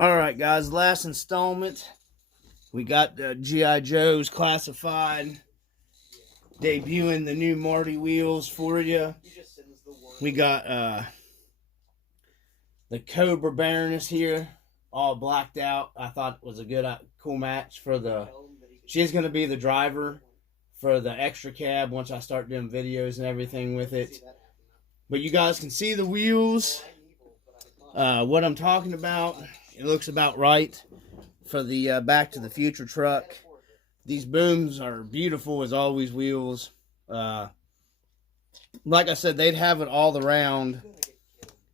Alright guys, last installment. We got G.I. Joe's classified, debuting the new Marty wheels for you. We got the Cobra Baroness here, all blacked out. I thought it was a good, cool match for the... She's going to be the driver for the extra cab once I start doing videos and everything with it. But you guys can see the wheels. What I'm talking about, it looks about right for the Back to the Future truck. These booms are beautiful as always wheels. Like I said, they'd have it all around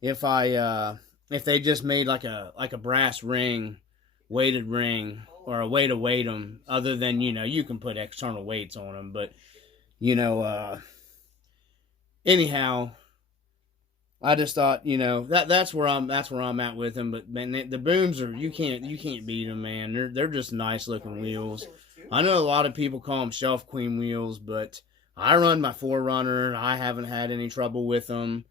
if they just made like a brass ring, weighted ring, or a way to weight them. Other than, you know, you can put external weights on them, but you know, anyhow, I just thought, you know, that's where I'm at with them. But man, the booms are, you can't beat them, man. They're just nice looking wheels. I know a lot of people call them Shelf Queen wheels, but I run my 4Runner. I haven't had any trouble with them.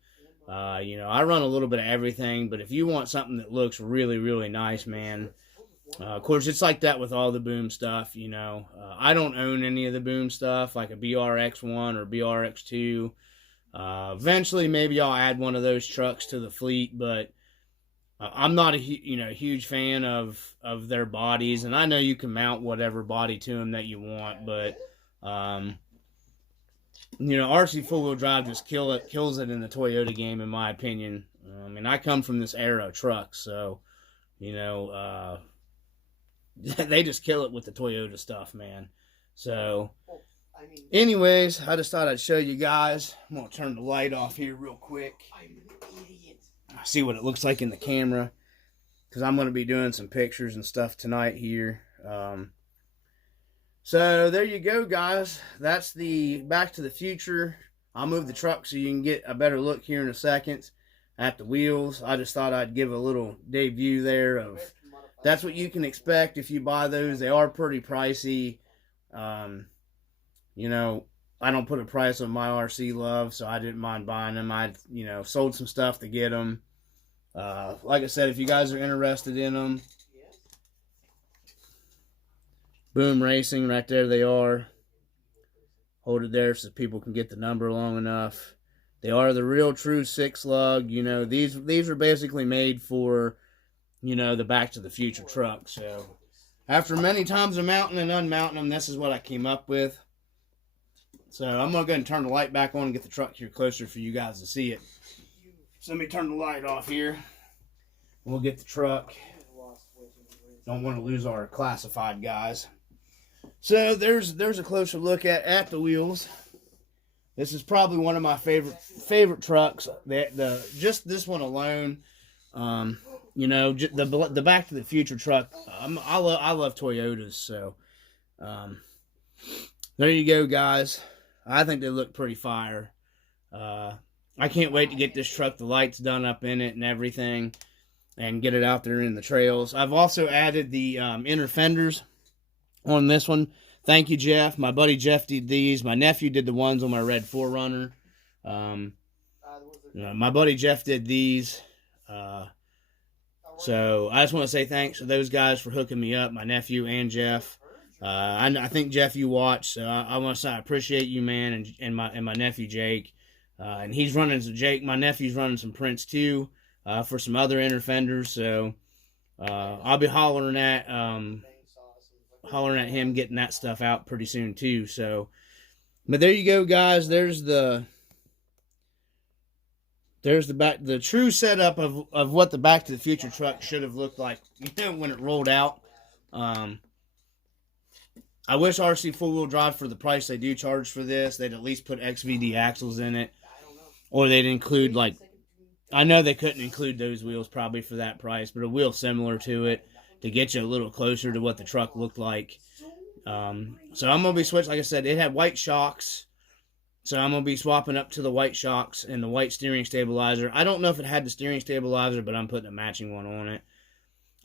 You know, I run a little bit of everything, but if you want something that looks really, really nice, man, of course, it's like that with all the boom stuff, you know. I don't own any of the boom stuff, like a BRX1 or BRX2. Eventually, maybe I'll add one of those trucks to the fleet, but I'm not a huge fan of their bodies, and I know you can mount whatever body to them that you want, but you know, RC four-wheel drive just kills it in the Toyota game, in my opinion. I mean, I come from this era of trucks, so you know, they just kill it with the Toyota stuff, man. So anyways, I just thought I'd show you guys. I'm going to turn the light off here real quick. See what it looks like in the camera, because I'm going to be doing some pictures and stuff tonight here. So there you go, guys. That's the Back to the Future. I'll move the truck so you can get a better look here in a second at the wheels. I just thought I'd give a little debut there of that's what you can expect if you buy those. They are pretty pricey. You know, I don't put a price on my RC love, so I didn't mind buying them. I, you know, sold some stuff to get them. Like I said, if you guys are interested in them, Boomracing, right there they are. Hold it there so people can get the number long enough. They are the real true 6-lug. You know, these are basically made for, you know, the Back to the Future truck. So after many times of mounting and unmounting them, this is what I came up with. So I'm going to go ahead and turn the light back on and get the truck here closer for you guys to see it. So let me turn the light off here. We'll get the truck. Don't want to lose our classified guys. So there's a closer look at the wheels. This is probably one of my favorite trucks. Just this one alone. You know, the Back to the Future truck. I love Toyotas. So there you go, guys. I think they look pretty fire. I can't wait to get this truck, the lights done up in it and everything, and get it out there in the trails. I've also added the inner fenders on this one. Thank you, Jeff. My buddy Jeff did these. My nephew did the ones on my red 4Runner. My buddy Jeff did these. So I just want to say thanks to those guys for hooking me up, my nephew and Jeff. I think, Jeff, you watch, so I want to say I appreciate you, man, and my nephew Jake. And he's running some Jake. My nephew's running some prints too, for some other inner fenders. So I'll be hollering at him getting that stuff out pretty soon too. So, but there you go, guys. There's the true setup of what the Back to the Future truck should have looked like, you know, when it rolled out. I wish RC four-wheel drive, for the price they do charge for this, they'd at least put XVD axles in it. Or they'd include, like, I know they couldn't include those wheels probably for that price, but a wheel similar to it to get you a little closer to what the truck looked like. So I'm going to be switching, like I said, it had white shocks. So I'm going to be swapping up to the white shocks and the white steering stabilizer. I don't know if it had the steering stabilizer, but I'm putting a matching one on it.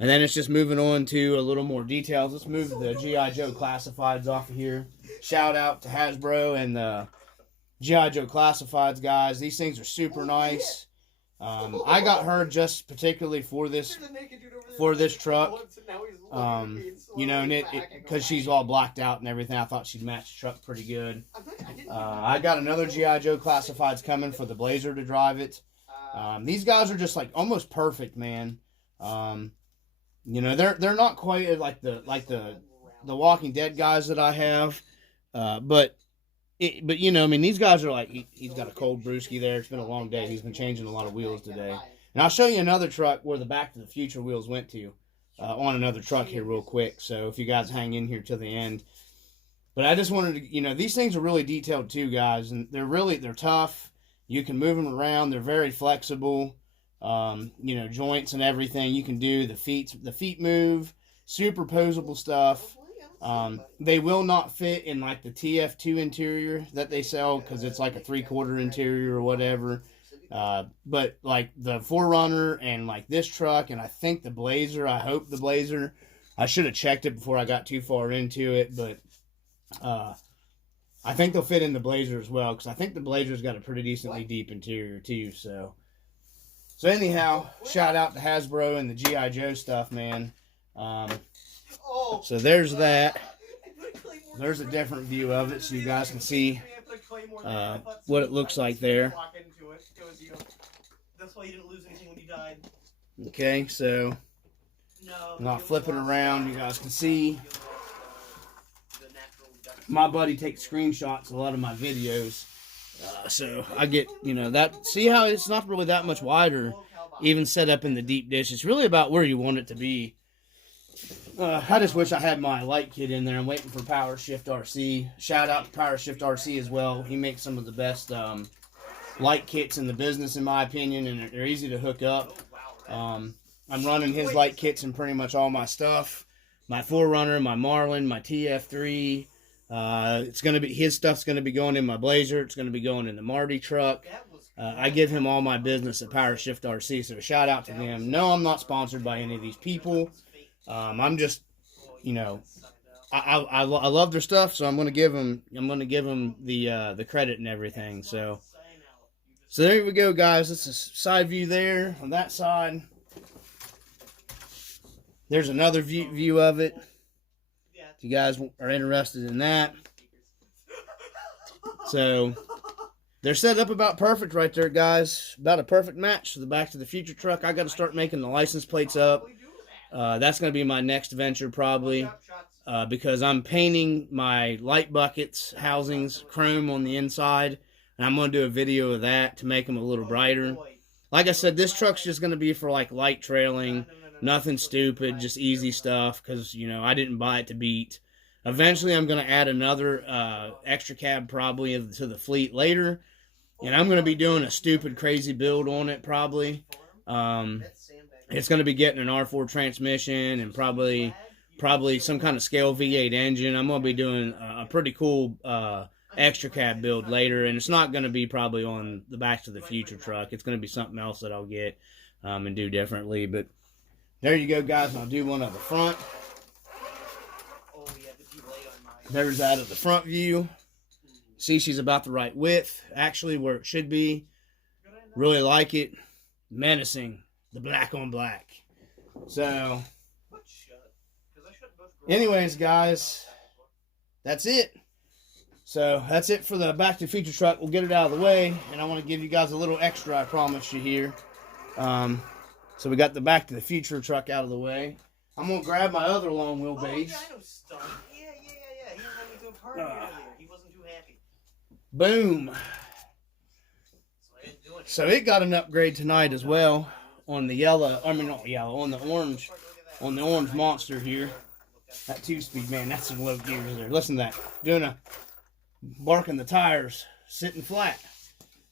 And then it's just moving on to a little more details. Let's move the G.I. Joe Classifieds off of here. Shout out to Hasbro and the G.I. Joe Classifieds, guys. These things are super nice. I got her just particularly for this for this truck. You know, and because she's all blacked out and everything, I thought she'd match the truck pretty good. I got another G.I. Joe Classifieds coming for the Blazer to drive it. These guys are just like almost perfect, man. You know, they're not quite like the Walking Dead guys that I have, but you know, I mean, these guys are like he's got a cold brewski there. It's been a long day. He's been changing a lot of wheels today, and I'll show you another truck where the Back to the Future wheels went to. On another truck here real quick, so if you guys hang in here till the end. But I just wanted to, you know, these things are really detailed too, guys, and they're tough. You can move them around. They're very flexible. You know, joints and everything you can do. The feet move. Superposable stuff. They will not fit in like the TF2 interior that they sell because it's like a 3/4 interior or whatever. But like the 4Runner and like this truck and I think the Blazer, I hope the Blazer, I should have checked it before I got too far into it, but I think they'll fit in the Blazer as well because I think the Blazer's got a pretty decently deep interior too. So anyhow, shout out to Hasbro and the G.I. Joe stuff, man. So there's that. There's a different view of it so you guys can see what it looks like there. That's why you didn't lose anything when you died. Okay, so I'm not flipping around. You guys can see my buddy takes screenshots of a lot of my videos. So I get, you know, that. See how it's not really that much wider, even set up in the deep dish. It's really about where you want it to be. I just wish I had my light kit in there. I'm waiting for Power Shift RC. Shout out to Power Shift RC as well. He makes some of the best light kits in the business, in my opinion, and they're easy to hook up. I'm running his light kits in pretty much all my stuff. My 4Runner, my Marlin, my TF3. It's gonna be his stuff's gonna be going in my Blazer. It's gonna be going in the Marty truck. I give him all my business at Power Shift RC, so shout out to them. No, I'm not sponsored by any of these people. I'm just, you know, I love their stuff, so I'm gonna give them the credit and everything. So there we go, guys. That's a side view there. On that side, there's another view of it. If you guys are interested in that. So they're set up about perfect right there, guys. About a perfect match for the Back to the Future truck. I got to start making the license plates up. That's going to be my next venture probably. Because I'm painting my light buckets, housings, chrome on the inside. And I'm going to do a video of that to make them a little brighter. Like I said, this truck's just going to be for like light trailing. Nothing stupid, just easy stuff. Because, you know, I didn't buy it to beat. Eventually, I'm going to add another extra cab probably to the fleet later. And I'm going to be doing a stupid, crazy build on it probably. It's going to be getting an R4 transmission and probably some kind of scale V8 engine. I'm going to be doing a pretty cool extra cab build later, and it's not going to be probably on the Back to the Future truck. It's going to be something else that I'll get and do differently. But there you go, guys. And I'll do one of the front. There's that of the front view. See, she's about the right width, actually where it should be. Really like it. Menacing. The black on black. So anyways, guys, that's it. So that's it for the Back to the Future truck. We'll get it out of the way, and I want to give you guys a little extra, I promise you here. So we got the Back to the Future truck out of the way. I'm going to grab my other long wheelbase. Yeah. He had me do a party earlier. He wasn't too happy. Boom. So it got an upgrade tonight as well on the yellow. I mean, not yellow, on the orange monster here. That 2-speed, man, that's some low gears there. Listen to that. Barking the tires, sitting flat.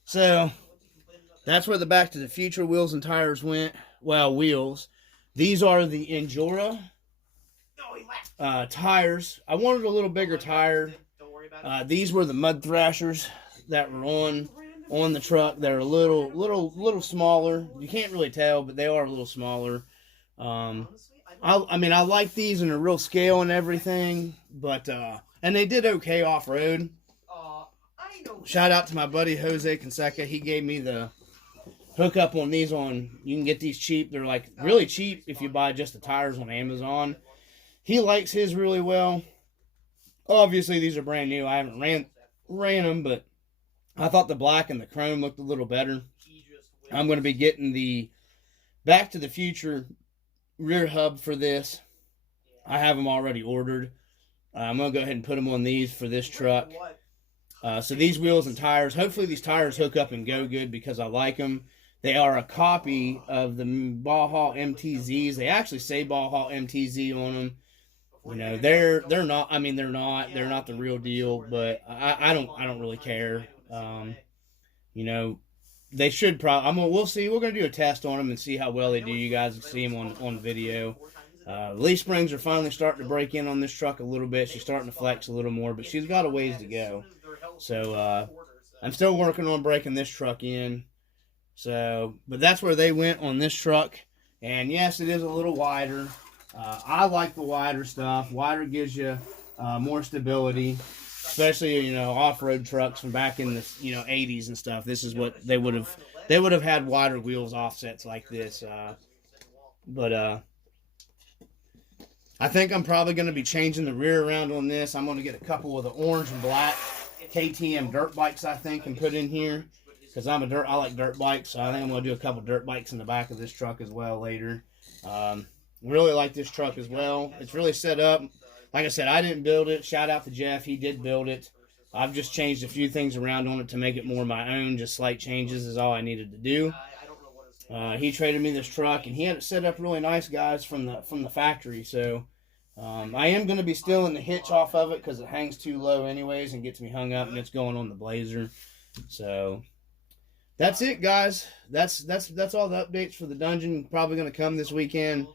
So that's where the Back to the Future wheels and tires went. Well, wheels. These are the Endura tires. I wanted a little bigger tire. These were the Mud Thrashers that were on the truck. They're a little smaller. You can't really tell, but they are a little smaller. I mean, I like these in a real scale and everything, but and they did okay off road. Shout out to my buddy Jose Canseca. He gave me the hook up on these you can get these cheap. They're like really cheap if you buy just the tires on Amazon. He likes his really well. Obviously, these are brand new. I haven't ran them, but I thought the black and the chrome looked a little better. I'm going to be getting the Back to the Future rear hub for this. I have them already ordered. I'm going to go ahead and put them on these for this truck. So these wheels and tires, hopefully these tires hook up and go good because I like them. They are a copy of the Baja MTZs. They actually say Baja MTZ on them. You know, they're not. I mean, they're not the real deal. But I don't really care. You know, they should probably. We'll see. We're gonna do a test on them and see how well they do. You guys will see them on video. Leaf springs are finally starting to break in on this truck a little bit. She's starting to flex a little more, but she's got a ways to go. So I'm still working on breaking this truck in. So, but that's where they went on this truck. And yes, it is a little wider. I like the wider stuff. Wider gives you more stability, especially, you know, off-road trucks from back in the, you know, 80s and stuff. This is what they would have had wider wheels offsets like this. But I think I'm probably going to be changing the rear around on this. I'm going to get a couple of the orange and black KTM dirt bikes, I think, and put in here. Because I like dirt bikes, so I think I'm going to do a couple dirt bikes in the back of this truck as well later. Really like this truck as well. It's really set up. Like I said, I didn't build it. Shout out to Jeff. He did build it. I've just changed a few things around on it to make it more my own. Just slight changes is all I needed to do. He traded me this truck, and he had it set up really nice, guys, from the factory. So I am going to be stealing the hitch off of it because it hangs too low anyways and gets me hung up, and it's going on the Blazer. So that's it, guys. That's all the updates for the dungeon. Probably going to come this weekend.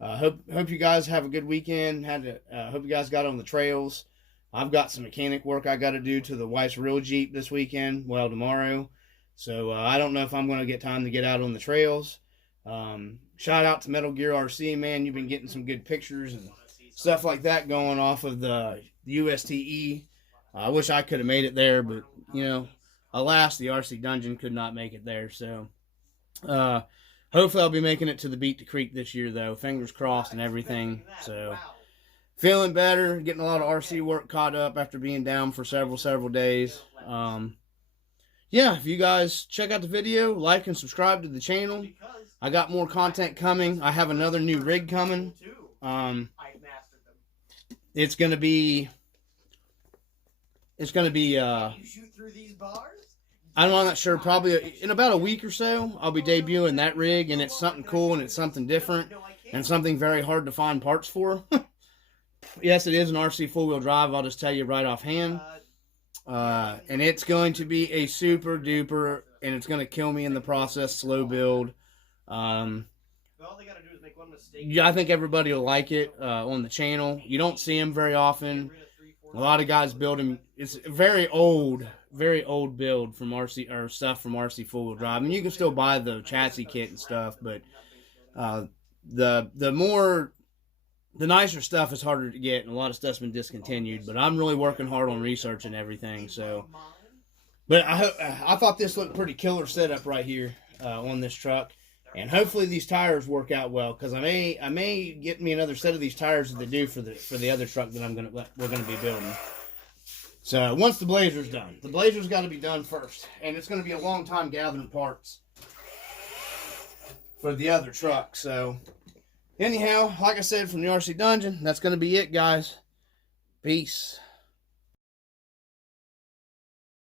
Hope you guys have a good weekend. Hope you guys got on the trails. I've got some mechanic work I got to do to the wife's real Jeep this weekend. Well, tomorrow. So I don't know if I'm going to get time to get out on the trails. Shout out to Metal Gear RC, man. You've been getting some good pictures and stuff like that going off of the USTE. I wish I could have made it there, but, you know, alas, the RC Dungeon could not make it there. So hopefully I'll be making it to the Pt.3 this year, though. Fingers crossed and everything. So feeling better, getting a lot of RC work caught up after being down for several days. Yeah, if you guys check out the video, like and subscribe to the channel. I got more content coming. I have another new rig coming. It's gonna be You shoot through these bars? I'm not sure. Probably in about a week or so, I'll be debuting that rig, and it's something cool, and it's something different, and something very hard to find parts for. Yes, it is an RC four-wheel drive. I'll just tell you right offhand. And it's going to be a super duper, and it's going to kill me in the process, slow build. All they gotta do is make one mistake. Yeah, I think everybody will like it on the channel. You don't see them very often. A lot of guys build them. It's a very old build from RC or stuff from RC four-wheel drive. I mean, you can still buy the chassis kit and stuff, but the nicer stuff is harder to get, and a lot of stuff's been discontinued. But I'm really working hard on research and everything. So, but I thought this looked pretty killer setup right here on this truck, and hopefully these tires work out well, because I may get me another set of these tires that they do for the other truck that we're gonna be building. So once the Blazer's done, the Blazer's got to be done first, and it's gonna be a long time gathering parts for the other truck. So anyhow, like I said, from the RC Dungeon, that's going to be it, guys. Peace.